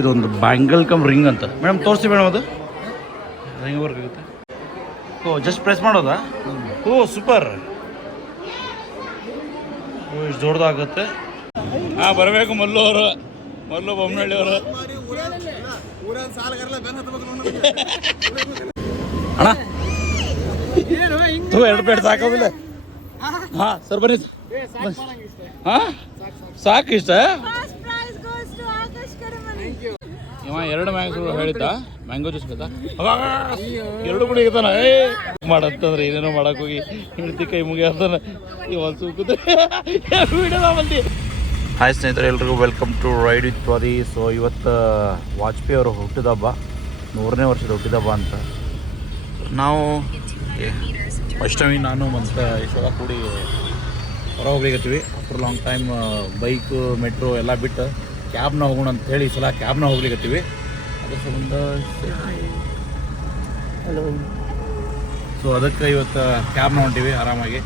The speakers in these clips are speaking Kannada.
ಇದೊಂದು ಬ್ಯಾಂಗಲ್ ಕಮ್ ರಿಂಗ್ ಅಂತ ಮೇಡಮ್ ತೋರಿಸಿ ಮೇಡಮ್ ಅದು ರಿಂಗ್ ವರ್ಕ್ ಆಗುತ್ತೆ. ಓ ಜಸ್ಟ್ ಪ್ರೆಸ್ ಮಾಡೋದಾ? ಓ ಸೂಪರ್. ಓ ಇಷ್ಟು ದೊಡ್ಡದಾಗುತ್ತೆ. ಹಾಂ ಬರಬೇಕು ಮಲ್ಲು ಅವರು, ಮಲ್ಲು ಬೊಮ್ಮನಹಳ್ಳಿ ಅವರು. ಅಣ್ಣ ಎರಡು ಪ್ಲೇಟ್ ಸಾಕೋದಿಲ್ಲ. ಹಾಂ ಸರ್ ಬನ್ನಿ. ಹಾಂ ಸಾಕು ಇಷ್ಟ. ಇವ ಎರಡು ಮ್ಯಾಂಗೋ ಹೇಳಿದ್ದ, ಮ್ಯಾಂಗೋ ಜ್ಯೂಸ್ ಬೇಕಾ? ಎರಡು ಕೂಡ ಇರ್ತಾನ ಮಾಡತ್ತಂದ್ರೆ ಏನೇನೋ ಮಾಡಕ್ ಹೋಗಿ ಹಿಡ್ತಿ ಕೈ ಮುಗಿಯತ್ತಾನ. ಇವತ್ತು ಸೂಕುತ್ತೆ ವಿಡಿಯೋ ಬಂದು. ಹಾಯ್ ಸ್ನೇಹಿತರೆ, ಎಲ್ರಿಗೂ welcome to ride with Vadi. So ಇವತ್ತು ವಾಜಪೇಯಿ ಅವರು ಹುಟ್ಟಿದ ಹಬ್ಬ, 100ನೇ ವರ್ಷದ ಹುಟ್ಟಿದ ಹಬ್ಬ ಅಂತ ನಾವು ಅಷ್ಟಮಿ ನಾನು ಮತ್ತು ಈಶ್ವರ ಕೂಡಿ ಹೊರ ಹೋಗ್ಲಿಕತ್ತೀವಿ. After long time bike metro ಎಲ್ಲ ಬಿಟ್ಟು ಕ್ಯಾಬ್ನ ಹೋಗೋಣ ಅಂತ ಹೇಳಿ ಈ ಸಲ ಕ್ಯಾಬ್ನ ಹೋಗ್ಲಿಕತ್ತೀವಿ. ಅದ್ರ ಸಂಬಂಧ ಹಲೋ. ಸೊ ಅದಕ್ಕೆ ಇವತ್ತು ಕ್ಯಾಬ್ನ ಹೊಂಟೀವಿ ಆರಾಮಾಗಿ.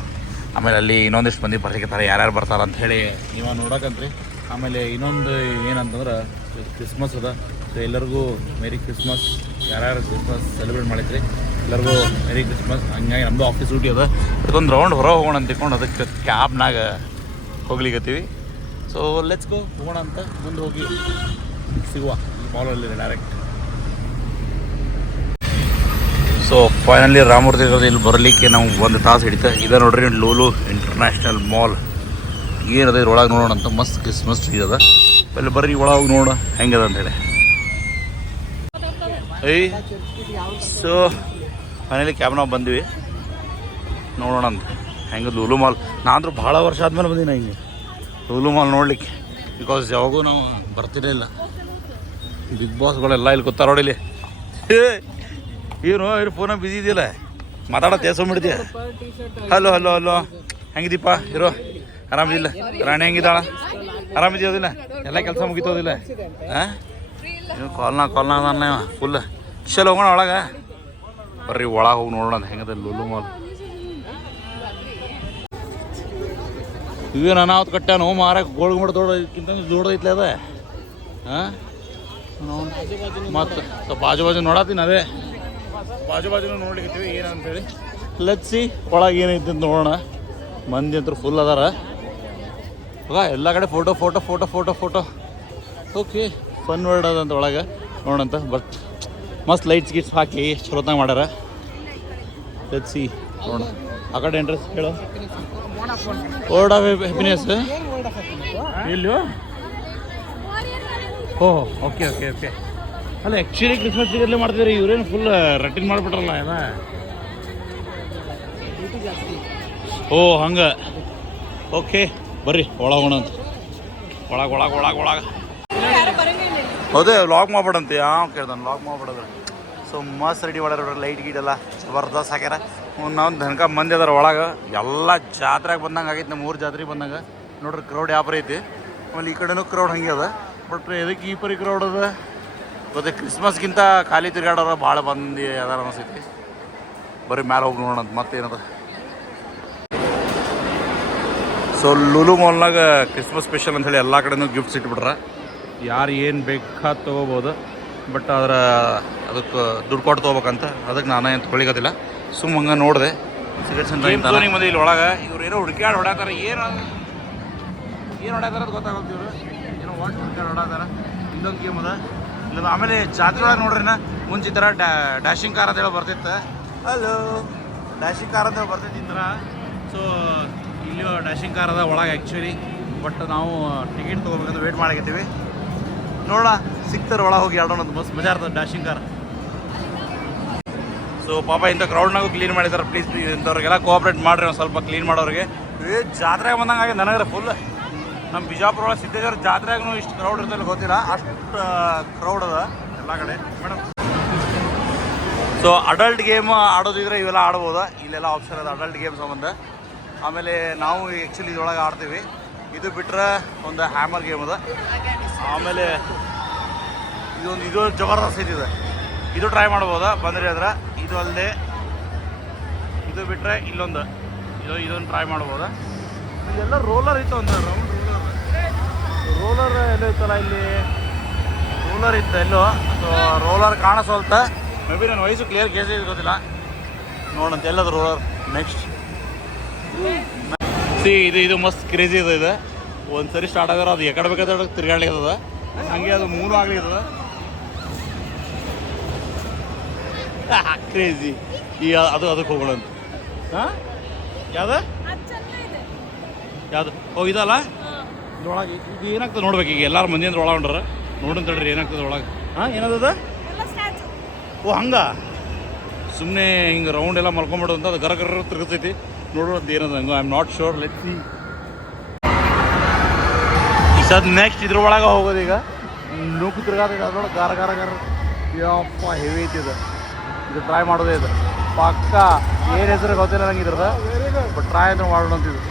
ಆಮೇಲೆ ಅಲ್ಲಿ ಇನ್ನೊಂದಿಷ್ಟು ಮಂದಿ ಬರ್ಲಿಕ್ಕತ್ತಾರೆ, ಯಾರ್ಯಾರು ಬರ್ತಾರೆ ಅಂತ ಹೇಳಿ ನೀವು ನೋಡೋಕಂತ್ರಿ. ಆಮೇಲೆ ಇನ್ನೊಂದು ಏನಂತಂದ್ರೆ ಕ್ರಿಸ್ಮಸ್ ಅದ. ಸೊ ಎಲ್ಲರಿಗೂ ಮೇರಿ ಕ್ರಿಸ್ಮಸ್. ಯಾರ್ಯಾರು ಕ್ರಿಸ್ಮಸ್ ಸೆಲೆಬ್ರೇಟ್ ಮಾಡಿದ್ರಿ ಎಲ್ಲರಿಗೂ ಮೇರಿ ಕ್ರಿಸ್ಮಸ್. ಹಂಗಾಗಿ ನಮ್ಮದು ಆಫೀಸ್ ಡ್ಯೂಟಿ ಅದ, ಅದಕ್ಕೊಂದು ರೌಂಡ್ ಹೊರ ಹೋಗೋಣ ಅಂತ ತಿಳ್ಕೊಂಡು ಅದಕ್ಕೆ ಕ್ಯಾಬ್ನಾಗ ಹೋಗ್ಲಿಕತ್ತೀವಿ. ಸೊ ಲೆಟ್ಸ್ ಗೋ, ಹೋಗೋಣ ಅಂತ. ಮುಂದೆ ಹೋಗಿ ಸಿಗುವ ಈ ಮಾಲಲ್ಲಿ ಡೈರೆಕ್ಟ್. ಸೊ ಫೈನಲಿ ರಾಮಮೂರ್ತಿ ಇಲ್ಲಿ ಬರಲಿಕ್ಕೆ ನಾವು 1 ತಾಸು ಹಿಡಿತ. ಇದೆ ನೋಡ್ರಿ ಲೂಲು ಇಂಟರ್ನ್ಯಾಷನಲ್ ಮಾಲ್. ಏನದ ಇದ್ರೊಳಗೆ ನೋಡೋಣ ಅಂತ. ಮಸ್ತ್ ಕ್ರಿಸ್ಮಸ್ ಟ್ರೀ ಅದ. ಅಲ್ಲಿ ಬರ್ರಿ ಒಳಗೆ ನೋಡೋಣ ಹೆಂಗದ ಅಂತೇಳಿ. ಸೊ ಫೈನಲಿ ಕ್ಯಾಬ್ ನಾವು ಬಂದ್ವಿ, ನೋಡೋಣ ಅಂತ ಹೆಂಗೆ ಲೂಲು ಮಾಲ್. ನಾನಂದ್ರೂ ಭಾಳ ವರ್ಷ ಆದ್ಮೇಲೆ ಬಂದೀನಿ ಹಿಂಗೆ ಲೂಲು ಮಾಲ್ ನೋಡ್ಲಿಕ್ಕೆ. ಬಿಕಾಸ್ ಯಾವಾಗೂ ನಾವು ಬರ್ತಿರಲಿಲ್ಲ. ಬಿಗ್ ಬಾಸ್ಗಳೆಲ್ಲ ಇಲ್ಲಿ ಗೊತ್ತಾರ ನೋಡಿಲಿ. ಏನು ಇರು ಫೋನಾಗ ಬಿಸಿ ಇದೆಯಲ್ಲ, ಮಾತಾಡೋದು ತೇಸ್ಕೊಂಡ್ಬಿಡ್ತೀಯ. ಹಲೋ ಹಲೋ ಹಲೋ, ಹೆಂಗಿದೀಪ ಇರೋ? ಆರಾಮಿದಿಲ್ಲ? ರಾಣಿ ಹೆಂಗಿದ್ದಾಳ? ಆರಾಮಿದೆಯೋದಿಲ್ಲ? ಎಲ್ಲ ಕೆಲಸ ಮುಗಿತೋದಿಲ್ಲ? ಹಾಂ ಕಾಲ್ನ ಅನ್ನ ಫುಲ್ ಇಷ್ಟೆಲ್ಲ ಹೋಗೋಣ ಒಳಗೆ. ಬರ್ರಿ ಒಳಗೆ ಹೋಗಿ ನೋಡೋಣ ಹೆಂಗದ ಲೂಲು ಮಾಲ್. ಇವೇನು ಅನಾಹುತ ಕಟ್ಟಾನು ಮಾರಕ್ಕೆ ಗೋಳ್ಗುಂಬಡ ದೊಡ್ಡಕ್ಕಿಂತ ದೊಡ್ಡದೈತ್ಲೆ ಅದ. ಹಾಂ ಮತ್ತು ಸ್ವಲ್ಪ ಬಾಜು ನೋಡತ್ತೀನಿ. ಅದೇ ಬಾಜುನೂ ನೋಡ್ಲಿಕ್ಕೀವಿ ಏನಂತೇಳಿ. ಲಚ್ಸಿ ಒಳಗೆ ಏನೈತಿ ಅಂತ ನೋಡೋಣ. ಮಂದಿ ಅಂತೂ ಫುಲ್ ಅದಾರ. ಎಲ್ಲ ಕಡೆ photo photo photo photo photo. Okay fun world ಅದಂತ ಒಳಗೆ ನೋಡೋಣಂತ. ಬಟ್ ಮಸ್ತ್ ಲೈಟ್ಸ್ ಗಿಟ್ಸ್ ಹಾಕಿ ಚಲೋತ್ನಾಗ ಮಾಡ್ಯಾರ. ಲಚ್ಸಿ ನೋಡೋಣ. ಆ ಕಡೆ ಎಂಟ್ರೆನ್ಸ್ ಹೇಳೋ ವರ್ಡ್ ಆಫ್ ಹ್ಯಾಪಿನೆಸ್ ಇಲ್ಲೋ. Oh okay okay okay. ಅಲ್ಲ ಆ್ಯಕ್ಚುಲಿ ಕ್ರಿಸ್ಮಸ್ ಟ್ರೀ ಮಾಡ್ತಿದ್ರಿ, ಇವ್ರೇನು ಫುಲ್ ರಟ್ಟಿನ್ ಮಾಡಿಬಿಟ್ರಲ್ಲ ಎಲ್ಲ. ಓ ಹಂಗೆ. ಓಕೆ ಬರ್ರಿ ಒಳಗೋಣ ಅಂತ. ಒಳಗೆ ಹೌದೇ ಲಾಕ್ ಮಾಡ್ಬೇಡಂತೆ. ಯಾವ ಕೇಳ್ದಾನೆ ಲಾಕ್ ಮಾಡ್ಬಿಡೋದು. ಸೊ ಮಸ್ತ್ ರೆಡಿ ಮಾಡ್ಯಾರ, ಲೈಟ್ ಗೀಡೆಲ್ಲ ಜಬರ್ದಸ್ತ್ ಹಾಕ್ಯಾರ. ನಾವು ದನಕ ಮಂದಿ ಅದಾರ ಒಳಗೆ. ಎಲ್ಲ ಜಾತ್ರೆಗೆ ಬಂದಂಗೆ ಆಗೈತೆ. ನಮ್ಮ 3 ಜಾತ್ರೆಗೆ ಬಂದಂಗೆ ನೋಡ್ರಿ. ಕ್ರೌಡ್ ಯಾವ ಪರಿ ಐತಿ. ಆಮೇಲೆ ಈ ಕಡೆನೂ ಕ್ರೌಡ್ ಹಂಗೆ ಅದ. ಬಟ್ ಎದಕ್ಕೆ ಈ ಪರಿ ಕ್ರೌಡ್ ಅದ ಮತ್ತು ಕ್ರಿಸ್ಮಸ್ಗಿಂತ ಖಾಲಿ ತಿರ್ಗಾಡೋರು ಭಾಳ ಮಂದಿ ಅದಾರ ಅನಿಸ್ತೈತಿ. ಬರೀ ಮ್ಯಾಲೆ ಹೋಗಿ ನೋಡೋಣ ಅಂತ ಮತ್ತೇನದ. ಸೊ ಲೂಲು ಮಾಲ್ನಾಗ ಕ್ರಿಸ್ಮಸ್ ಸ್ಪೆಷಲ್ ಅಂಥೇಳಿ ಎಲ್ಲ ಕಡೆನೂ ಗಿಫ್ಟ್ಸ್ ಇಟ್ಬಿಟ್ರೆ ಯಾರು ಏನು ಬೇಕಾದ ತೊಗೋಬೋದು. ಬಟ್ ಅದಕ್ಕೆ ದುಡ್ಡು ಕೊಟ್ಟು ತೊಗೋಬೇಕಂತ. ಅದಕ್ಕೆ ನಾನು ಏನು ತೊಗೊಳಿಕತ್ತಿಲ್ಲ, ಸುಮ್ಮ ಹಂಗೆ ನೋಡಿದೆ. ಸಿಗರೇಟ್ ಸೆಂಟ್ರಿಗೆ ಮಂದಿ ಇಲ್ಲಿ ಒಳಗೆ. ಇವ್ರು ಏನೋ ಹುಡುಕ್ಯಾಡ್ ಹೊಡ್ಯಾತಾರೆ. ಏನು ಹೊಡ್ಯಾತಾರ ಅದು ಗೊತ್ತಾಗುತ್ತೆ. ಇವರು ಏನೋ ಹುಡುಕ್ಯಾಡ್ ಹೊಡ್ಯಾತಾರ. ಇನ್ನೊಂದು ಗೇಮ್ ಅದ ಇಲ್ಲ. ಆಮೇಲೆ ಜಾತ್ರೆ ಒಳಗೆ ನೋಡ್ರಿ ಮುಂಚೆ ಈ ಥರ ಡ್ಯಾಶಿಂಗ್ ಕಾರ್ ಅಂತೇಳಿ ಬರ್ತಿತ್ತು. ಹಲೋ ಡ್ಯಾಶಿಂಗ್ ಕಾರ್ ಅಂತೇಳಿ ಬರ್ತೈತಿ ಈ ಥರ. ಸೊ ಇಲ್ಲಿ ಡ್ಯಾಶಿಂಗ್ ಕಾರ್ ಅದ ಒಳಗೆ ಆ್ಯಕ್ಚುಲಿ. ಬಟ್ ನಾವು ಟಿಕೆಟ್ ತೊಗೋಬೇಕಂತ ವೇಟ್ ಮಾಡಕತ್ತೀವಿ. ನೋಡೋಣ ಸಿಗ್ತಾರೆ ಒಳಗೆ ಹೋಗಿ ಆಡೋಣ. ಮಸ್ತ್ ಮಜಾ ಇರ್ತದೆ ಡ್ಯಾಶಿಂಗ್ ಕಾರ್. ಸೊ ಪಾಪ ಇಂಥ ಕ್ರೌಡ್ನಾಗೂ ಕ್ಲೀನ್ ಮಾಡಿದ್ದಾರೆ. ಪ್ಲೀಸ್ ಇಂಥವ್ರಿಗೆಲ್ಲ ಕೋಆಪ್ರೇಟ್ ಮಾಡಿರಿ ಒಂದು ಸ್ವಲ್ಪ ಕ್ಲೀನ್ ಮಾಡೋರಿಗೆ. ಜಾತ್ರೆಗೆ ಬಂದಂಗೆ ಆಗಿದೆ ನನಗೆ ಫುಲ್. ನಮ್ಮ ಬಿಜಾಪುರ ಒಳಗೆ ಸಿದ್ದೇಶ್ವರ ಜಾತ್ರೆಗೂ ಇಷ್ಟು ಕ್ರೌಡ್ ಇರ್ತಲ್ಲ ಗೊತ್ತಿಲ್ಲ, ಅಷ್ಟು ಕ್ರೌಡ್ ಅದ ಎಲ್ಲ ಕಡೆ ಮೇಡಮ್. ಸೊ ಅಡಲ್ಟ್ ಗೇಮ್ ಆಡೋದಿದ್ರೆ ಇವೆಲ್ಲ ಆಡ್ಬೋದಾ? ಇಲ್ಲೆಲ್ಲ ಆಪ್ಷನ್ ಅದ ಅಡಲ್ಟ್ ಗೇಮ್ ಸಂಬಂಧ. ಆಮೇಲೆ ನಾವು ಆ್ಯಕ್ಚುಲಿ ಇದ್ರೊಳಗೆ ಆಡ್ತೀವಿ. ಇದು ಬಿಟ್ಟರೆ ಒಂದು ಹ್ಯಾಮರ್ ಗೇಮ್ ಅದ. ಆಮೇಲೆ ಇದು ಜಬರ್ದಸ್ತ್ ಇದೆ. ಇದು ಟ್ರೈ ಮಾಡ್ಬೋದಾ ಬಂದ್ರಿ ಅಂದ್ರೆ. ಇದು ಅಲ್ಲದೆ ಇದು ಬಿಟ್ಟರೆ ಇದೊಂದು ಟ್ರೈ ಮಾಡ್ಬೋದಾ. ಇದೆಲ್ಲ ರೋಲರ್ ಇತ್ತು, ಒಂದು ರೌಂಡ್ ರೋಲರ್ ಎಲ್ಲ ಇತ್ತಲ್ಲ ಇಲ್ಲಿ. ರೋಲರ್ ಇತ್ತು ಎಲ್ಲೋ, ಸೊ ರೋಲರ್ ಕಾಣಿಸೋಲ್ತ. ಮೇ ಬಿ ನನ್ನ ವಯಸ್ಸು ಕ್ಲಿಯರ್ ಕೇಸ್ ಗೊತ್ತಿಲ್ಲ. ನೋಡಂತ ಎಲ್ಲದು ರೋಲರ್. ನೆಕ್ಸ್ಟ್ ಇದು ಮಸ್ತ್ ಕ್ರೇಜಿ ಇದೆ. ಒಂದು ಸರಿ ಸ್ಟಾರ್ಟ್ ಆಗಿರೋ ಅದು ಎಕಡೆ ಬೇಕಾದ್ರೆ ತಿರ್ಗಾಡ್ಲಿಕ್ಕದ, ಹಂಗೆ ಅದು ಮೂರು ಆಗ್ಲಿಕ್ಕದ. ಕ್ರೇಜಿ. ಈಗ ಅದಕ್ಕೆ ಹೋಗೋಣ ಅಂತ. ಹಾಂ ಯಾವ್ದು ಯಾವುದು? ಓ ಇದಲ್ಲ, ಇದ್ರೊಳಗೆ ಇದು ಏನಾಗ್ತದೆ ನೋಡ್ಬೇಕು. ಈಗ ಎಲ್ಲಾರು ಮಂದಿ ಅಂದ್ರೆ ಒಳಗೊಂಡ್ರ ನೋಡಂತ ಹೇಳ್ರಿ ಏನಾಗ್ತದೆ ಒಳಗೆ. ಹಾಂ ಏನದ? ಓ ಹಂಗ ಸುಮ್ಮನೆ ಹಿಂಗೆ ರೌಂಡ್ ಎಲ್ಲ ಮಲ್ಕೊಂಬಿಡೋದು ಅಂತ ಅದು ಗರ ತಿರುಗಿಸ್ತೈತಿ. ನೋಡೋಣ ಅಂತ ಏನದ ಹಂಗೆ. I am not sure. Let see. ಸದ್ ನೆಕ್ಸ್ಟ್ ಇದ್ರ ಒಳಗೆ ಹೋಗೋದು. ಈಗ ನೂಕು ತಿರ್ಗಾದ ಅದ್ರೊಳಗೆ ಗಾರ ಗಾರ ಗಾರ ಯಪ್ಪ ಹೆವಿ ಐತಿ ಇದು. ಇದು ಟ್ರೈ ಮಾಡೋದೇ ಇದು ಪಕ್ಕ. ಏನು ಹೆಸರು ಗೊತ್ತಿಲ್ಲ ನಂಗೆ ಇದ್ರದ, ಬಟ್ ಟ್ರೈ ಅಂದ್ರೆ ಮಾಡೋಣ ಅಂತಿದ್ದು.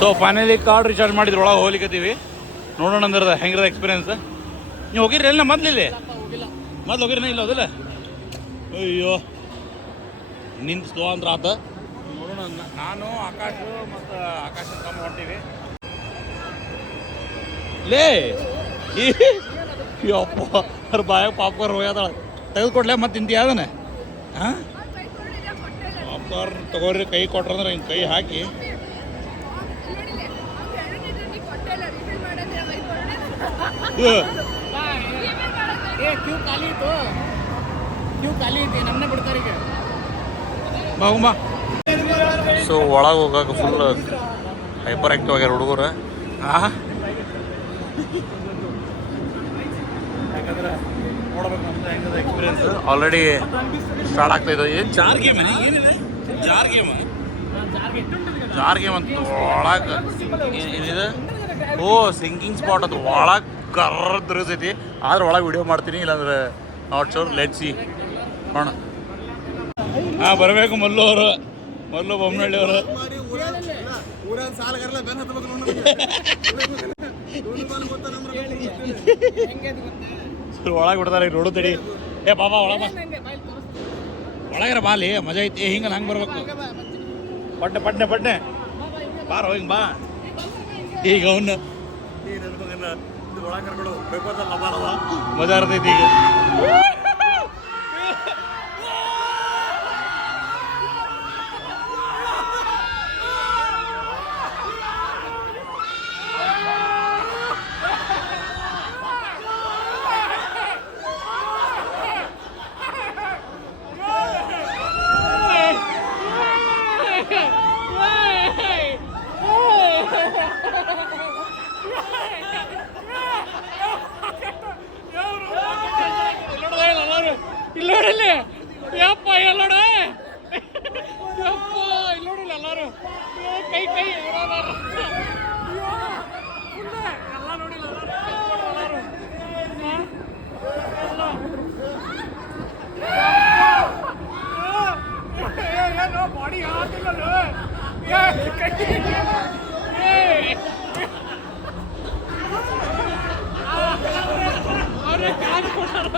ಸೊ ಫೈನಲಿ ಕಾರ್ಡ್ ರೀಚಾರ್ಜ್ ಮಾಡಿದ್ರು ಒಳಗೆ ಹೋಗ್ಲಿಕ್ಕತ್ತೀವಿ. ನೋಡೋಣ ಅಂದಿರದ ಹೆಂಗಿರದ ಎಕ್ಸ್ಪೀರಿಯನ್ಸ್. ನೀವು ಹೋಗಿರಿ ಎಲ್ಲ ಮೊದಲಿಲ್ಲಿ? ಮೊದ್ಲು ಹೋಗಿರಿ ಇಲ್ಲ ಹೋದಿಲ್ಲ? ಅಯ್ಯೋ ನಿಂತು ಸ್ಲೋ ಅಂದ್ರೆ ಆತ. ನೋಡೋಣ. ನಾನು ಆಕಾಶ್ ಮತ್ತು ಆಕಾಶ ತಮ್ಮ ಹೊಂಟೀವಿ. ಲೇ ಯಪ್ಪ ಅವ್ರ ಬಾಯಾಗ ಪಾಪ್ಕಾರ್ನ್ ಹೋಗ್ಯದಾಳ. ತೆಗೆದುಕೊಡ್ಲೆ ಮತ್ತೆ ತಿಂತೀಯ ಅದನ್ನ? ಹಾಂ ಪಾಪ್ಕಾರ್ನ್ ತಗೋರಿ. ಕೈ ಕೊಟ್ರಂದ್ರೆ ಹಿಂಗೆ ಕೈ ಹಾಕಿ ಬಾಗುಂಬ. ಸೊ ಒಳಗೆ ಹೋಗಕ್ಕೆ ಫುಲ್ ಹೈಪರ್ ಆಕ್ಟಿವ್ ಆಗ್ಯಾರ ಹುಡುಗರು. ಯಾಕಂದ್ರೆ ನೋಡ್ಬೇಕು ಅಂತ ಹೆಂಗದ ಎಕ್ಸ್ಪೀರಿಯನ್ಸ್. ಆಲ್ರೆಡಿ ಸ್ಟಾರ್ಟ್ ಆಗ್ತಾ ಇದೆ. ಏನು ಜಾರ್ ಗೇಮ್ ಏನಿದೆ? ಜಾರ್ ಗೇಮ್ ಅಂತ ಒಳಗೆ ಏನಿದೆ? ಓ ಸಿಂಕಿಂಗ್ ಸ್ಪಾಟ್ ಅದು ಒಳಗೆ ಕರ್ರ ತಿರುಗೈತಿ. ಆದ್ರೆ ಒಳಗೆ ವಿಡಿಯೋ ಮಾಡ್ತೀನಿ, ಇಲ್ಲಾಂದ್ರೆ ನಾಟ್ ಶೋರ್. ಲೆಟ್ ಸಿ ನೋಡೋಣ. ಹಾಂ ಬರಬೇಕು ಮಲ್ಲು ಅವರು, ಮಲ್ಲು ಬೊಮ್ಮನಹಳ್ಳಿ ಅವರು. ಒಳಗೆ ಬಿಡ್ತಾರೆ ನೋಡು ತಡಿ. ಏ ಬಾಬಾ ಒಳಗಾರ ಬಾಲಿ ಮಜಾ ಐತಿ. ಹಿಂಗಲ್ಲ ಹಂಗೆ ಬರ್ಬೇಕು. ಪಡ್ನೆ ಬಾರ ಹಿಂಗೆ ಬಾ. ಈಗ ಅವನ್ನ ಮಜಾ ಇರ್ತೈತಿ ಈಗ. ಇಲ್ಲೋಡಲ್ಲಿ ಯಪ್ಪ ಎಲ್ಲೋಡ ಯಪ್ಪ ಇಲ್ಲೋಡಿಲ್ಲ ಎಲ್ಲಾರು ಕೈ ಎಲ್ಲ ನೋಡಿಲ್ಲ ಎಲ್ಲಾರು ಬಾಡಿ ಹಾಕಿಲ್ಲ. ಅವ್ರೆ ಕಾಲು ಕೊಟ್ಟಾರ.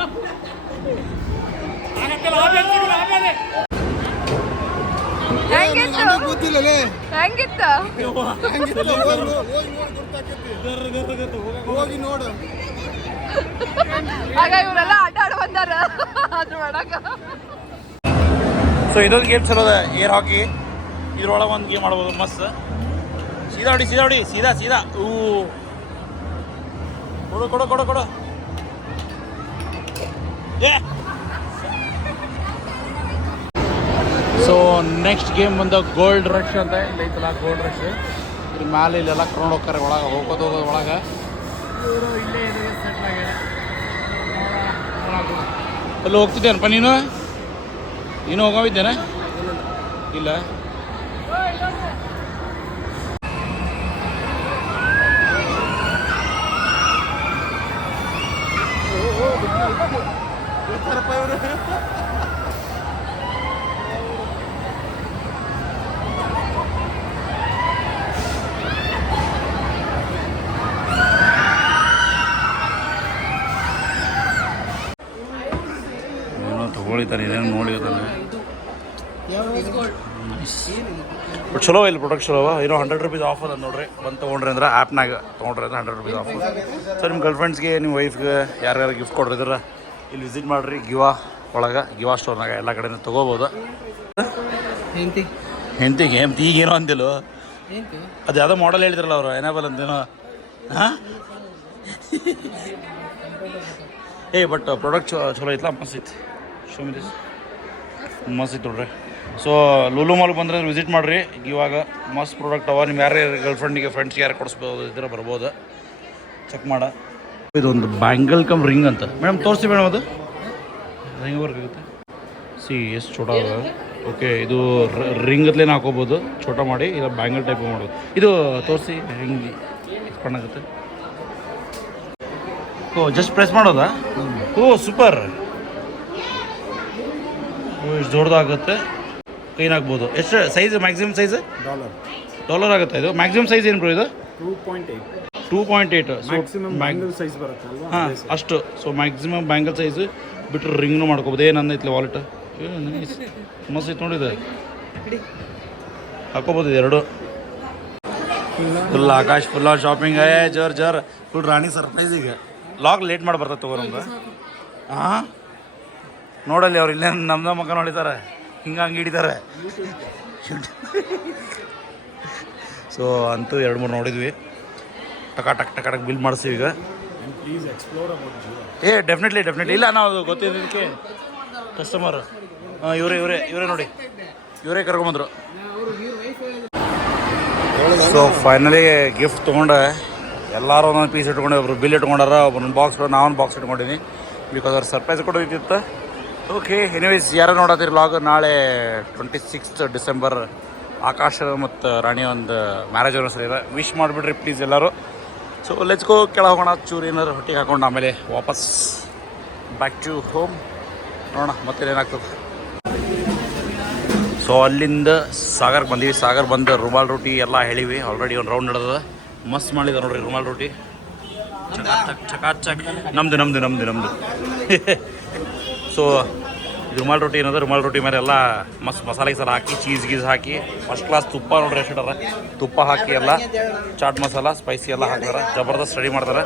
ಹೋಗಿ ನೋಡು. ಆಗ ಇವರೆಲ್ಲ ಆಟ ಆಡ ಬಂದಾರ ಅದ್ರ ಮಾಡಕ. ಸೊ ಇದೊಂದು ಗೇಮ್ ಚಲೋ ಅದ, ಏರ್ ಹಾಕಿ. ಇದ್ರೊಳಗೆ ಒಂದು ಗೇಮ್ ಆಡ್ಬೋದು ಮಸ್ತ್. ಸೀದಾ ಹೊಡಿ ಸೀದಾ. ಕೊಡು ಏ. ಸೊ ನೆಕ್ಸ್ಟ್ ಗೇಮ್ ಬಂದು ಗೋಲ್ಡ್ ರಶ್ ಅಂತ ಐತಲ್ಲ, ಗೋಲ್ಡ್ ರಶ್. ಇದ್ರ ಮ್ಯಾಲೆ ಇಲ್ಲೆಲ್ಲ ಕರ್ಕೊಂಡು ಹೋಗ್ತಾರೆ ಒಳಗೆ. ಹೋಗೋದು ಒಳಗೆ. ಇವರು ಇಲ್ಲೇ ಸೆಟ್ಲ್ ಆಗ್ಯಾರ. ಅಲ್ಲಿ ಹೋಗ್ತಿದ್ದೇನಪ್ಪ ನೀನು ಹೋಗಿದ್ದೇನೆ? ಇಲ್ಲ ಏನೋ ತಗೊಳಿತಾನೆ, ಇದೇನು ನೋಡಿರ್ತಾನೆ. ಬಟ್ ಚಲೋ ಇಲ್ಲಿ ಪ್ರಾಡಕ್ಟ್ ಚಲೋ ಏನೋ 100 ರೂಪೀಸ್ ಆಫ್ ಅದ ನೋಡ್ರಿ ಬಂದು ತೊಗೊಂಡ್ರಿ ಅಂದ್ರೆ ಆ್ಯಪ್ನಾಗ ತೊಗೊಂಡ್ರಿ ಅಂದ್ರೆ 100 ರೂಪೀಸ್ ಆಫ್ ಸೊ ನಿಮ್ಮ ಗರ್ಲ್ ಫ್ರೆಂಡ್ಸ್ಗೆ ನಿಮ್ಮ ವೈಫ್ಗೆ ಯಾರ್ಯಾರು ಗಿಫ್ಟ್ ಕೊಡ್ರಿದ್ರೆ ಇಲ್ಲಿ ವಿಸಿಟ್ ಮಾಡಿರಿ ಗಿವಾ ಒಳಗೆ ಗಿವಾ ಸ್ಟೋರ್ನಾಗ ಎಲ್ಲ ಕಡೆಯಿಂದ ತೊಗೋಬೋದು ಹೆಂತಿಗೆ ಈಗೇನೋ ಅಂದಿಲ್ಲ ಅದು ಯಾವುದೋ ಮಾಡೆಲ್ ಹೇಳಿದ್ರಲ್ಲ ಅವರು ಎನೇಬಲ್ ಅಂತೇನೋ ಹಾಂ ಬಟ್ ಪ್ರಾಡಕ್ಟ್ ಚಲೋ ಐತಲ್ಲ ಮಸ್ತ್ ಐತಿ ಶೋಮಿದಿಸ್ ಮಸ್ತ್ ಐತೆ ನೋಡ್ರಿ ಸೊ ಲೂಲು ಮಾಲ್ ಬಂದ್ರೆ ವಿಸಿಟ್ ಮಾಡಿರಿ ಇವಾಗ ಮಸ್ತ್ ಪ್ರಾಡಕ್ಟ್ ಅವ ನಿಮ್ಮ ಯಾರು ಗರ್ಲ್ ಫ್ರೆಂಡಿಗೆ ಫ್ರೆಂಡ್ಸ್ಗೆ ಯಾರು ಕೊಡಿಸ್ಬೋದು ಇದ್ರೆ ಬರ್ಬೋದು ಚೆಕ್ ಮಾಡ ಇದೊಂದು ಬ್ಯಾಂಗಲ್ ಕಮ್ ರಿಂಗ್ ಅಂತ ಮೇಡಮ್ ತೋರಿಸಿ ಮೇಡಮ್ ಅದು ರಿಂಗ್ ವರ್ಕ್ ಆಗುತ್ತೆ ಎಷ್ಟು ಚೋಟ ಅದ ಓಕೆ ಇದು ರಿಂಗತ್ಲೇನು ಹಾಕೋಬೋದು ಚೋಟ ಮಾಡಿ ಇಲ್ಲ ಬ್ಯಾಂಗಲ್ ಟೈಪ್ ಮಾಡೋದು ಇದು ತೋರಿಸಿ ರಿಂಗ್ ಆಗುತ್ತೆ ಜಸ್ಟ್ ಪ್ರೆಸ್ ಮಾಡೋದಾ ಸೂಪರ್ ಇಷ್ಟು ದೊಡ್ಡದಾಗುತ್ತೆ ಕ್ಲೀನ್ ಆಗ್ಬೋದು ಎಷ್ಟು ಸೈಜ್ ಮ್ಯಾಕ್ಸಿಮಮ್ ಸೈಜ್ $1 ಆಗುತ್ತೆ ಇದು ಮ್ಯಾಕ್ಸಿಮಮ್ ಸೈಜ್ ಏನು ಬ್ರೋ ಇದು 2.8 ಹಾಂ ಅಷ್ಟು ಸೊ ಮ್ಯಾಕ್ಸಿಮಮ್ ಬ್ಯಾಂಗಲ್ ಸೈಜ್ ಬಿಟ್ಟರೆ ರಿಂಗ್ನು ಮಾಡ್ಕೋಬೋದು ಏನು ಅಂದೈತ್ಲಿ ವಾಲೆಟ್ ಮಸ್ತ್ ಐತೆ ನೋಡಿದೆ ಹಾಕೋಬೋದು ಎರಡು ಫುಲ್ ಆಕಾಶ್ ಫುಲ್ ಶಾಪಿಂಗ್ ಜರ್ ಫುಲ್ ರಾಣಿ ಸರ್ಪ್ರೈಸ್ ಈಗ ಲಾಗ್ ಲೇಟ್ ಮಾಡಿ ಬರ್ತದೆ ತಗೋರಂಗ ಹಾಂ ನೋಡಲ್ಲಿ ಅವ್ರು ಇಲ್ಲೇ ನಮ್ಮ ಮಕ್ಕ ನೋಡಿದ್ದಾರೆ ಹಿಂಗೆ ಹಿಡಿತಾರೆ ಸೊ ಅಂತೂ 2-3 ನೋಡಿದ್ವಿ ಟಕ್ ಬಿಲ್ ಮಾಡಿಸ್ತೀವಿ ಈಗ ಡೆಫಿನೆಟ್ಲಿ ಇಲ್ಲ ನಾವು ಗೊತ್ತಿದ್ದಕ್ಕೆ ಕಸ್ಟಮರ್ ಇವರೇ ನೋಡಿ ಇವರೇ ಕರ್ಕೊಂಬಂದರು ಸೊ ಫೈನಲಿ ಗಿಫ್ಟ್ ತೊಗೊಂಡೆ ಎಲ್ಲರೂ ಒಂದೊಂದು ಪೀಸ್ ಇಟ್ಕೊಂಡೆ ಒಬ್ರು ಬಿಲ್ ಇಟ್ಕೊಂಡಾರ ಒಬ್ಬರು ಬಾಕ್ಸ್ ನಾನು ಬಾಕ್ಸ್ ಇಟ್ಕೊಂಡಿನಿ ಬಿಕಾಸ್ ಅವ್ರು ಸರ್ಪ್ರೈಸ್ ಕೊಡೋದಿತ್ತು ಓಕೆ ಎನಿವೇಸ್ ಯಾರು ನೋಡತ್ತೀರಿ ವ್ಲಾಗ್ ನಾಳೆ 26 ಡಿಸೆಂಬರ್ ಆಕಾಶ ಮತ್ತು ರಾಣಿ ಒಂದು ಮ್ಯಾರೇಜ್ ಆನಿವರ್ಸರಿ ಇದೆ ವಿಶ್ ಮಾಡಿಬಿಡ್ರಿ ಪ್ಲೀಸ್ ಎಲ್ಲರೂ ಸೊ ಲೆಟ್ಸ್ ಗೋ ಕೆಳಗೆ ಹೋಗೋಣ ಚೂರು ಏನಾದ್ರು ಹೊಟ್ಟಿಗೆ ಹಾಕೊಂಡು ಆಮೇಲೆ ವಾಪಸ್ ಬ್ಯಾಕ್ ಟು ಹೋಮ್ ನೋಡೋಣ ಮತ್ತೇನೇನಾಗ್ತದೆ ಸೊ ಅಲ್ಲಿಂದ ಸಾಗರ್ಗೆ ಬಂದೀವಿ ಸಾಗರ್ ಬಂದು ರುಮಾಲ್ ರೋಟಿ ಎಲ್ಲ ಹೇಳಿವಿ ಆಲ್ರೆಡಿ ಒಂದು ರೌಂಡ್ ನಡೆದ ಮಸ್ತ್ ಮಾಡಿದ ನೋಡ್ರಿ ರುಮಾಲ್ ರೋಟಿ ಚಕಾಚಕ್ ನಮ್ಮದು ಸೊ ರುಮಾಲ್ ರೋಟಿ ಏನದ ರುಮಾಲ್ ರೋಟಿ ಮೇಲೆ ಎಲ್ಲ ಮಸ್ತ್ ಮಸಾಲೆ ಗಿಸಾಲ ಹಾಕಿ ಚೀಸ್ ಗೀಸ್ ಹಾಕಿ ಫಸ್ಟ್ ಕ್ಲಾಸ್ ತುಪ್ಪ ನೋಡ್ರಿ ಎಷ್ಟಿಟ್ಟಾರ ತುಪ್ಪ ಹಾಕಿ ಎಲ್ಲ ಚಾಟ್ ಮಸಾಲ ಸ್ಪೈಸಿ ಎಲ್ಲ ಹಾಕ್ತಾರೆ ಜಬರ್ದಸ್ತ್ ರೆಡಿ ಮಾಡ್ತಾರೆ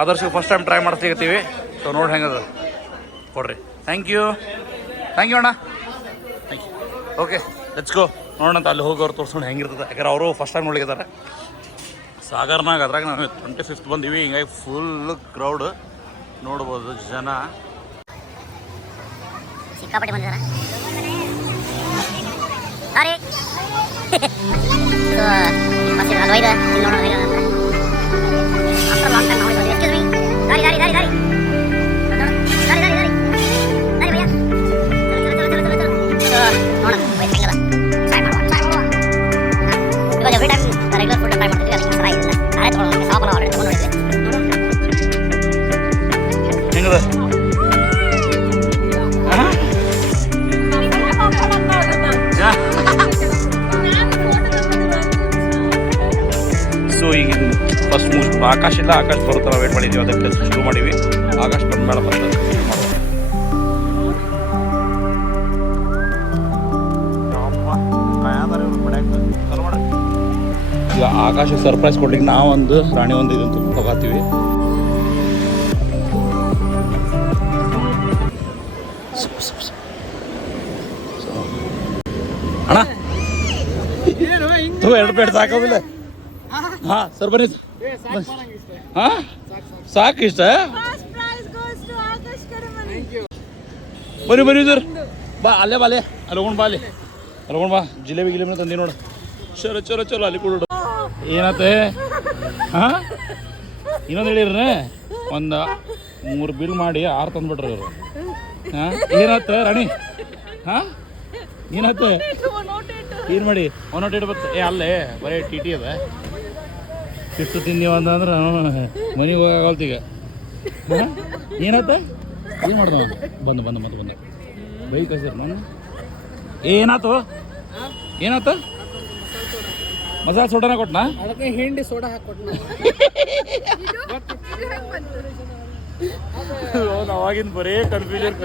ಆದರ್ಶ ಫಸ್ಟ್ ಟೈಮ್ ಟ್ರೈ ಮಾಡ್ತಿರ್ತೀವಿ ಸೊ ನೋಡಿ ಹೆಂಗದ ಕೊಡ್ರಿ ಥ್ಯಾಂಕ್ ಯು ಅಣ್ಣ thank you okay let's go ನೋಡೋಣ ಅಲ್ಲಿ ಹೋಗೋರು ತೋರಿಸ್ಕೊಂಡು ಹೆಂಗಿರ್ತದೆ ಯಾಕಂದ್ರೆ ಅವರು ಫಸ್ಟ್ ಟೈಮ್ ನೋಡ್ಲಿಕ್ಕದಾರೆ ಸಾಗರ್ನಾಗ ಅದ್ರಾಗ ನಾವು 25th ಬಂದೀವಿ ಹಿಂಗಾಗಿ ಫುಲ್ ಕ್ರೌಡ್ ನೋಡ್ಬೋದು ಜನ ಸಿಕ್ಕಾಪಟ್ಟೆ ಬಂದಿದ್ದಾರೆ ಸಾರಿ ಹಲ್ವಾ ಇದೆ ಇಲ್ಲಿ ನೋಡೋಣ ಆಫ್ಟರ್ ಲಾಂಗ್ ಟೈಮ್ ನಾವು ಬಂದಿದ್ದೀವಿ ಎಕ್ಸ್ಕ್ಯೂಸ್ ಮೀ ದಾರಿ ಭಯ್ಯ ಚಲೋ ನೋಡೋಣ ವೈಟ್ ಹೆಂಗದ ಟ್ರೈ ಮಾಡುವ because every time regular food try ಮಾಡ್ತಿದ್ವಿ ಅದಕ್ಕೆ ಸರ ಇಲ್ಲ ನಾಳೆ ತೊಗೊಳ್ಳೋಣ ಸಾಪನ ಆಲ್ರೆಡಿ ತೊಗೊಂಡು ನೋಡಿದ್ವಿ ಹೆಂಗದ ಸೊ ಈಗ ಫಸ್ಟ್ ಆಕಾಶ ಇಲ್ಲ ಆಕಾಶ ಬರುತ್ತಲ್ಲ ವೇಟ್ ಮಾಡಿದ್ದೀವಿ ಅದಕ್ಕೆ ಶುರು ಮಾಡೀವಿ ಆಕಾಶ ಬಂದು ಬೇಡ ಬರ್ತದೆ ಈಗ ಆಕಾಶ ಸರ್ಪ್ರೈಸ್ ಕೊಡ್ಲಿಕ್ಕೆ ನಾವೊಂದು ರಾಣಿ ಒಂದು ಇದನ್ನು ತಗೋತೀವಿ ಅಣ್ಣ ಎರಡು ಪ್ಲೇಟ್ ಸಾಕೋದಿಲ್ಲ ಹಾಂ ಸರ್ ಬನ್ನಿ ಹಾಂ ಸಾಕು ಇಷ್ಟ ಬನ್ನಿ ಸರ್ ಬಾ ಅಲ್ಲೇ ಅಲ್ಲಿ ಹೋಗೋಣ ಬಾ ಜಿಲೇಬಿ ತಂದಿ ನೋಡು ಚಲೋ ಅಲ್ಲಿ ಕೂಡ ಏನತ್ತೆ ಹಾಂ ಇನ್ನೊಂದು ಹೇಳಿರ್ರಿ ಒಂದು 3 ಬಿಲ್ ಮಾಡಿ 6 ತಂದ್ಬಿಟ್ರಿ ಅವರು ಹಾಂ ಏನತ್ತ ರಾಣಿ ಹಾಂ ಏನತ್ತೆ ಏನು ಮಾಡಿ 108 ಬರ್ತದೆ ಅಲ್ಲೇ ಬರೀ ಟಿ ಅದ ಇಷ್ಟು ತಿಂದೀವ ಅಂತಂದ್ರೆ ಮನೆಗೆ ಹೋಗಾಗಲ್ತೀಗ ಹಾಂ ಏನತ್ತ ಏನು ಮಾಡ್ದವ ಬಂದು ಬೈಕ್ ಸರ್ ನಾನು ಏನಾಯ್ತು ಮಸಾಲೆ ಸೋಡಾನ ಕೊಟ್ಟನಾ ಅದಕ್ಕೆ ಹಿಂಡಿ ಸೋಡಾ ಹಾಕೊಟ್ನ ಅವಾಗಿನ ಬರೀ ಕನ್ಫ್ಯೂಜನ್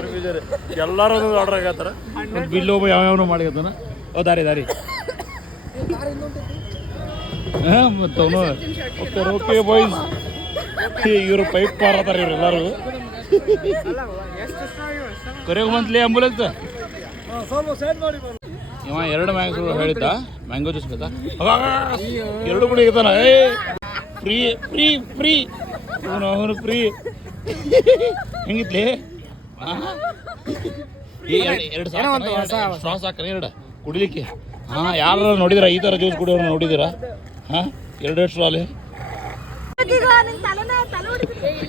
ಎಲ್ಲರೂ ಆರ್ಡರ್ ಆಗತ್ತಾರ ಬಿಲ್ ಒಬ್ಬ ಯಾವ್ಯಾವ ಮಾಡಿಗತ್ತಾನ ಓ ದಾರಿ ಹಾಂ ಮತ್ತು ಅವನು ಓಕೆ ಬಾಯ್ಸ್ ಇವರು ಪೈಪ್ ಮಾರತಾರ ಇವ್ರು ಎಲ್ಲರೂ ಕರೆಯೋಗ ಬಂತಲೇ ಆಂಬುಲೆನ್ಸ್ ಇವ 2 ಮ್ಯಾಂಗೋ ಹೇಳಿದ್ದ ಮ್ಯಾಂಗೋ ಜ್ಯೂಸ್ ಬೇಕಾ 2 ಕೂಡ ಇರ್ತಾನ ಫ್ರೀ ಫ್ರೀ ಫ್ರೀ ಅವನು ಫ್ರೀ ಹೆಂಗಿತ್ಲಿ 2 ಸಾಸ್ ಹಾಕ್ರಿ 2 ಕುಡಿಲಿಕ್ಕೆ ಹಾಂ ಯಾರು ನೋಡಿದಿರ ಈ ಥರ ಜ್ಯೂಸ್ ಕುಡಿಯೋರು ನೋಡಿದ್ದೀರಾ ಹಾಂ 2 ಸ್ಟ್ರಾಲಿ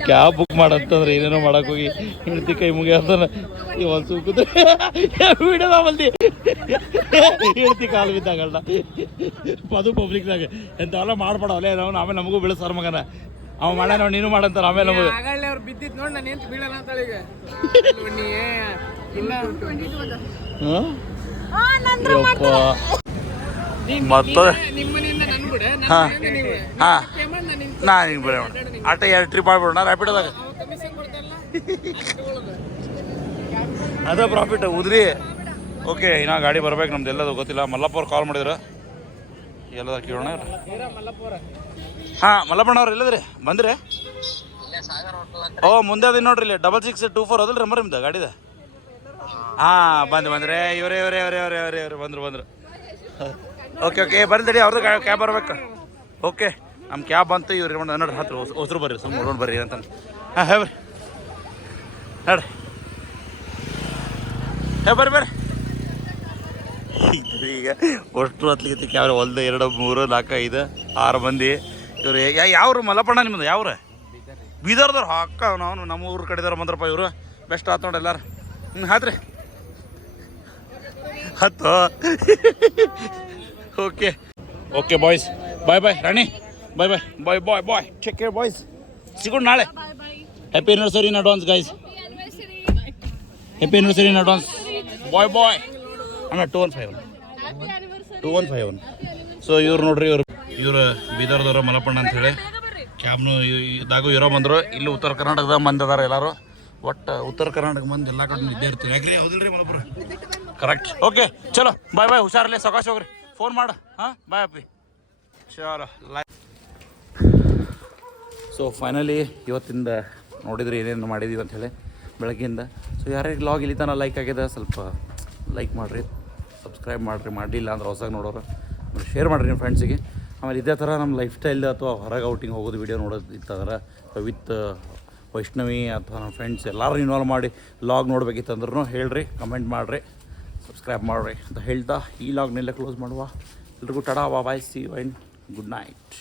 ಕ್ಯಾಬ್ ಬುಕ್ ಮಾಡಂತಂದ್ರೆ ಏನೇನೋ ಮಾಡಕ್ ಹೋಗಿ ಹೆಂಡತಿ ಕೈ ಮುಗಿ ಅಂತಾನೆ ಒಂದು ಸೂಕುದ ವಿಡಿಯೋದ ಬಂದು ಹೆಂಡತಿ ಕಾಲು ಬಿದ್ದಾಗಲ್ಲ ಅದು ಪಬ್ಲಿಕ್ದಾಗ ಎಂಥವೆಲ್ಲ ಮಾಡ್ಬೇಡವಲ್ಲೇ ನಾವು ಆಮೇಲೆ ನಮಗೂ ಬೀಳಿಸ್ತಾರ ಮಗನ ಅವ ಮಾಡ್ಯಾನ ನೀನು ಮಾಡಂತಾರ ಆಮೇಲೆ ನಮಗೆ ಅವ್ರು ಬಿದ್ದಿತ್ತು ನೋಡಿ ನಾನು ಏನು ಬೀಳಲ್ಲ ಅಂತ ಈಗ ಮತ್ತೆ ನಿಮ್ಮನಿಂದ ನನ್ ಬಿಡ ಹಾಂ ಹಾಂ ನಾನು ಹಿಂಗೆ ಬರೋಣ ಆಟ 2 ಟ್ರಿಪ್ ಆಗ್ಬಿಡೋಣ ರ್ಯಾಪಿಡೋದಾಗ ಅದೇ ಪ್ರಾಫಿಟ್ ಉದ್ರಿ ಓಕೆ ಇನ್ನ ಗಾಡಿ ಬರ್ಬೇಕು ನಮ್ದು ಎಲ್ಲದು ಗೊತ್ತಿಲ್ಲ ಮಲ್ಲಪ್ಪ ಅವ್ರು ಕಾಲ್ ಮಾಡಿದ್ರು ಎಲ್ಲದ ಕೇಳೋಣ ಹಾಂ ಮಲ್ಲಪ್ಪಣ್ಣ ಅವ್ರು ಎಲ್ಲದ್ರಿ ಬಂದ್ರಿ ಓ ಮುಂದೆ ಅದ ನೋಡ್ರಿ ಇಲ್ಲಿ 6624 ಅದಲ್ರಿ ನಂಬರ್ ನಿಮ್ದು ಗಾಡಿದ ಹಾಂ ಬಂದ್ರೆ ಇವರೇ ಬಂದ್ರು ಓಕೆ ಬರ್ರಿ ಅವ್ರದ್ದು ಕ್ಯಾಬ್ ಬರ್ಬೇಕು ಓಕೆ ನಮ್ಮ ಕ್ಯಾಬ್ ಬಂತು ಇವ್ರು ನೋಡ್ರಿ ಹತ್ರ ಹೊಸರು ಬರ್ರಿ ಸುಮ್ಮನೆ ನೋಡೋಣ ಬರ್ರಿ ಅಂತ ಹಾಂ ಹೇ ಬರ್ರಿ ನೋಡ್ರಿ ಹೇ ಬರ್ರಿ ಈಗ ಅಷ್ಟು ಹತ್ಲಿಕ್ಕೆ ಕ್ಯಾಬ್ರ 1 2 3 4 5 6 ಮಂದಿ ಇವ್ರು ಯಾವ್ರು ಮಲ್ಲಪ್ಪಣ್ಣ ನಿಮ್ಮದು ಯಾವ್ರ ಬೀದರ್ದವ್ರು ಅಕ್ಕ ನಾವು ನಮ್ಮ ಊರ ಕಡೆದವ್ರು ಬಂದ್ರಪ್ಪ ಇವರು ಬೆಸ್ಟ್ ಆತು ನೋಡಿ ಎಲ್ಲಾರು ಹಾತ್ರಿ ಹತ್ತು okay boys bye Rani bye take care boys ಸಿಗೋಣ ನಾಳೆ happy anniversary in advance guys happy anniversary in advance bye ಅಣ್ಣ 215 ಸೊ ಇವ್ರು ನೋಡ್ರಿ ಇವ್ರು ಬೀದರ್ದವ್ರ ಮಲಪಣ್ಣ ಅಂಥೇಳಿ ಕ್ಯಾಬ್ನು ಇದಾಗೂ ಇರೋ ಬಂದರು ಇಲ್ಲಿ ಉತ್ತರ ಕರ್ನಾಟಕದ ಮಂದಿ ಅದಾರ ಎಲ್ಲರೂ ಒಟ್ಟು ಉತ್ತರ ಕರ್ನಾಟಕ ಮಂದಿ ಎಲ್ಲ ಕಡೆ ಇದ್ದೇ ಇರ್ತೀವಿ ಯಾಕ್ರಿ ಹೌದಿಲ್ರಿ ಮಲಪುರ ಕರೆಕ್ಟ್ ಓಕೆ ಚಲೋ ಬಾಯ್ ಹುಷಾರಲ್ಲೇ ಸಕಾಶ ಹೋಗ್ರಿ ಫೋನ್ ಮಾಡು ಹಾಂ ಬಾಯ್ ಅಪ್ಪಿ ಚಲೋ ಸೊ ಫೈನಲಿ ಇವತ್ತಿಂದ ನೋಡಿದ್ರಿ ಏನೇನು ಮಾಡಿದ್ದೀವಿ ಅಂಥೇಳಿ ಬೆಳಗ್ಗೆಯಿಂದ ಸೊ ಯಾರ್ಯಾರಿಗೆ ಲಾಗ್ ಇಲ್ಲಿ ತನಕ ಲೈಕ್ ಆಗಿದೆ ಸ್ವಲ್ಪ ಲೈಕ್ ಮಾಡಿರಿ ಸಬ್ಸ್ಕ್ರೈಬ್ ಮಾಡಿರಿ ಮಾಡಿಲ್ಲ ಅಂದ್ರೆ ಹೊಸಾಗಿ ನೋಡೋರು ಶೇರ್ ಮಾಡಿರಿ ನಿಮ್ಮ ಫ್ರೆಂಡ್ಸಿಗೆ ಆಮೇಲೆ ಇದೇ ಥರ ನಮ್ಮ ಲೈಫ್ ಸ್ಟೈಲ್ ಅಥವಾ ಹೊರಗೆ ಔಟಿಂಗ್ ಹೋಗೋದು ವೀಡಿಯೋ ನೋಡೋದು ಇತ್ತಂದ್ರೆ ವಿತ್ ವೈಷ್ಣವಿ ಅಥವಾ ನಮ್ಮ ಫ್ರೆಂಡ್ಸ್ ಎಲ್ಲರೂ ಇನ್ವಾಲ್ವ್ ಮಾಡಿ ಲಾಗ್ ನೋಡ್ಬೇಕಿತ್ತಂದ್ರೂ ಹೇಳ್ರಿ ಕಮೆಂಟ್ ಮಾಡಿರಿ ಸಬ್ಸ್ಕ್ರೈಬ್ ಮಾಡಿರಿ ಅಂತ ಹೇಳ್ತಾ ಈ ಲಾಗ್ನೆಲ್ಲ ಕ್ಲೋಸ್ ಮಾಡುವ ಎಲ್ರಿಗೂ ಟಡಾ bye see you and good night